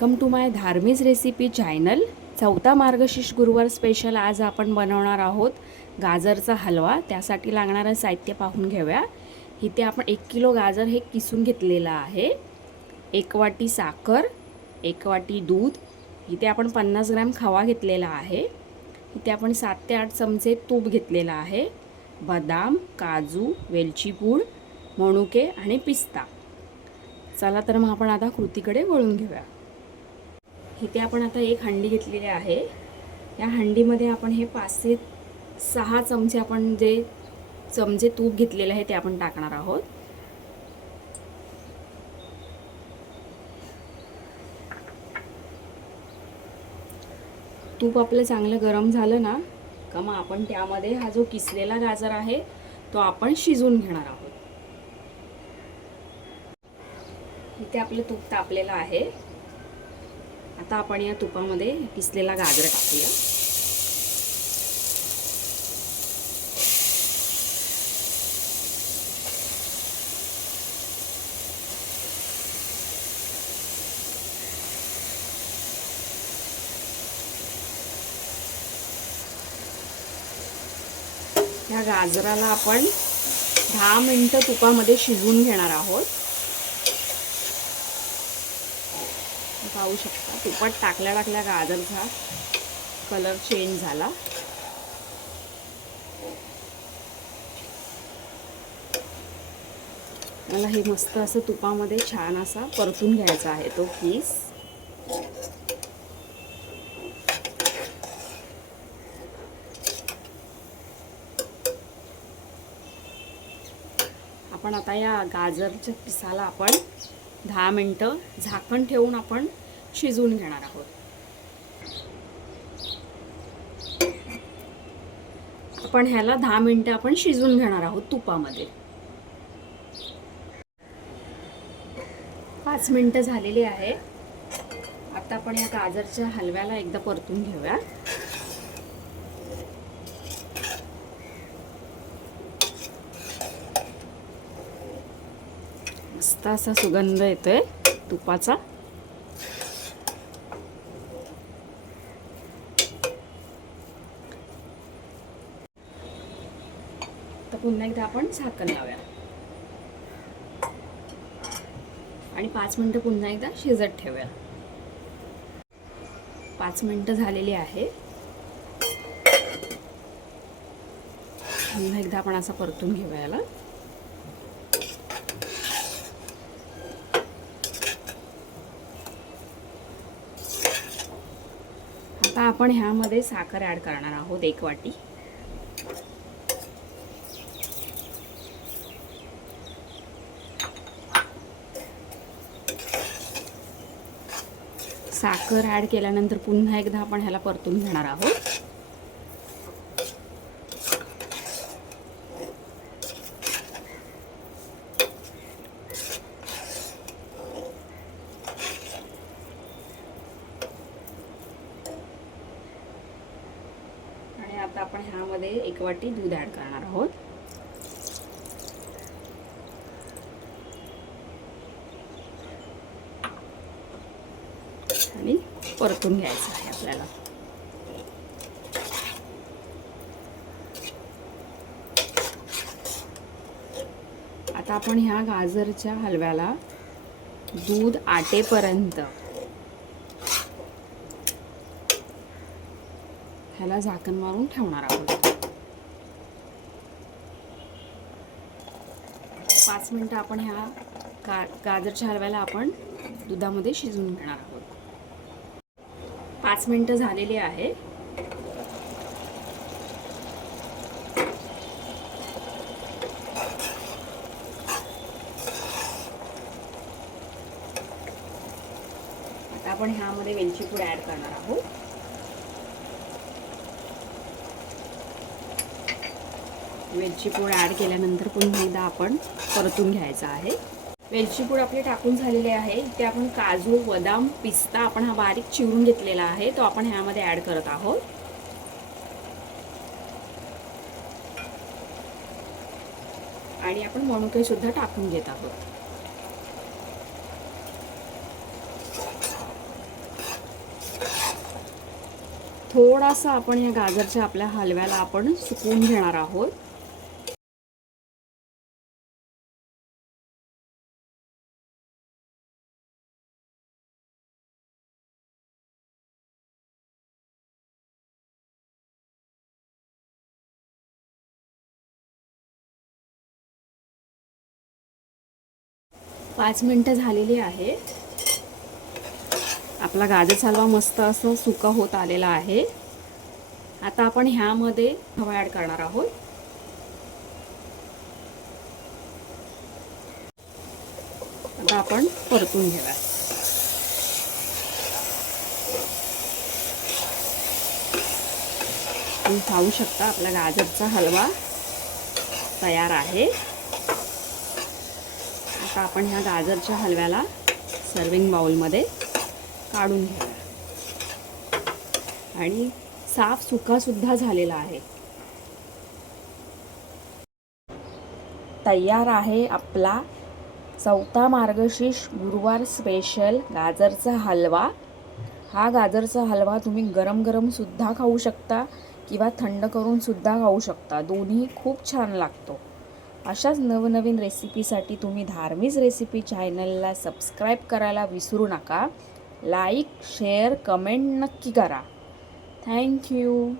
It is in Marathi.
वेलकम टू माय धार्मिक रेसिपी चॅनल। चौथा मार्गशीर्ष गुरुवार स्पेशल आज आपण बनवणार आहोत गाजरचा हलवा। त्यासाठी लागणारं साहित्य पाहून घेऊया। इथे आपण 1 किलो गाजर हे किसून घेतलेलं आहे, 1 वाटी साखर, 1 वाटी दूध, इथे आपण 50 ग्रॅम खवा घेतलेला आहे, इथे आपण 7 ते 8 चमचे तूप घेतलेला आहे, बदाम, काजू, वेलची पूड, मनुके आणि पिस्ता। चला तर मग आपण आता कृतीकडे वळून घेऊया। इथे आपण आता एक हंडी घेतलेली आहे, या हंडीमध्ये आपण हे 5 ते 6 चमचे आपण जे चमचे तूप घेतलेले आहे ते आपण टाकणार आहोत। तूप आपलं चांगलं गरम झालं ना का मग आपण त्यामध्ये हा जो किसलेला गाजर आहे तो आपण शिजवून घेणार आहोत। इथे आपले तूप तापलेलं आहे, आता आपण या तुपामध्ये किसलेला गाजर टाकूया। या गाजराला आपण 10 मिनिटं तुपामध्ये शिजवून घेणार आहोत। पाहू शकता तुपात टाकल्या गाजरचा कलर चेंज झाला। मला हे मस्त असं तुपामध्ये छान असा परतून घ्यायचा आहे तो किस। आपण आता या गाजरच्या किसाला आपण 10 मिनिटं झाकण ठेवून आपण शिजवून घेणार आहोत। आपण ह्याला 10 मिनिटं आपण शिजवून घेणार आहोत तुपामध्ये। 5 मिनिटं झालेली आहे। आता आपण या गाजरच्या हलव्याला एकदा परतून घेऊया। मस्त असा सुगंध येतोय तुपाचा। तर पुन्हा एकदा आपण झाकण लावूया आणि 5 मिनिटं पुन्हा एकदा शिजत ठेवूया। 5 मिनिटं झालेली आहे, पुन्हा एकदा आपण असं परतून घेऊया याला। आता आपण ह्यामध्ये साखर ॲड करणार आहोत 1 वाटी। साखर ॲड केल्यानंतर पुन्हा एकदा आपण ह्याला परतून घेणार आहोत। आणि आता आपण ह्यामध्ये 1 वाटी दूध ॲड करणार आहोत। आणि परतून घ्यायचं आहे आपल्याला। आता आपण ह्या गाजरच्या हलव्याला दूध आटेपर्यंत ह्याला झाकण मारून ठेवणार आहोत। 5 मिनिटं आपण ह्या गाजरच्या हलव्याला आपण दुधामध्ये शिजवून घेणार आहोत। 5 मिनिटं झालेली आहे। आता आपण ह्यामध्ये वेलची पूड ॲड करणार आहोत। वेलची पूड ॲड केल्यानंतर पुन्हा एकदा आपण परतून घ्यायचं आहे। वेलची पूड आपली टाकून झालेली आहे। इथे आपण काजू, बदाम, पिस्ता आपण हा बारीक चिरून घेतलेला आहे तो आपण ह्यामध्ये ॲड करत आहोत। आणि आपण मनुके सुद्धा टाकून घेत आहोत। थोडासा आपण ह्या गाजरच्या आपल्या हलव्याला आपण सुकवून घेणार आहोत. पाच मिनिटं झालेली आहे. आपला गाजर हलवा मस्त असं सुका होत आलेला आहे. आता आपण ह्यामध्ये रवा ॲड करणार आहोत. आता आपण परतून घेऊया. तुम्ही पाहू शकता आपला गाजरचा हलवा तयार आहे. आता आपण ह्या गाजरच्या हलव्याला सर्विंग बाउलमध्ये काढून घेऊया. आणि साफ सुका सुद्धा झालेला आहे. तयार आहे आपला चौथा मार्गशीर्ष गुरुवार स्पेशल गाजरचा हलवा. हा गाजरचा हलवा तुम्ही गरम गरम सुद्धा खाऊ शकता किंवा थंड करून सुद्धा खाऊ शकता. दोन्ही खूप छान लागतो. अशाच नवनवीन रेसिपीसाठी तुम्ही धार्मिक रेसिपी चॅनलला सबस्क्राईब करायला विसरू नका. लाईक शेअर कमेंट नक्की करा. थँक्यू.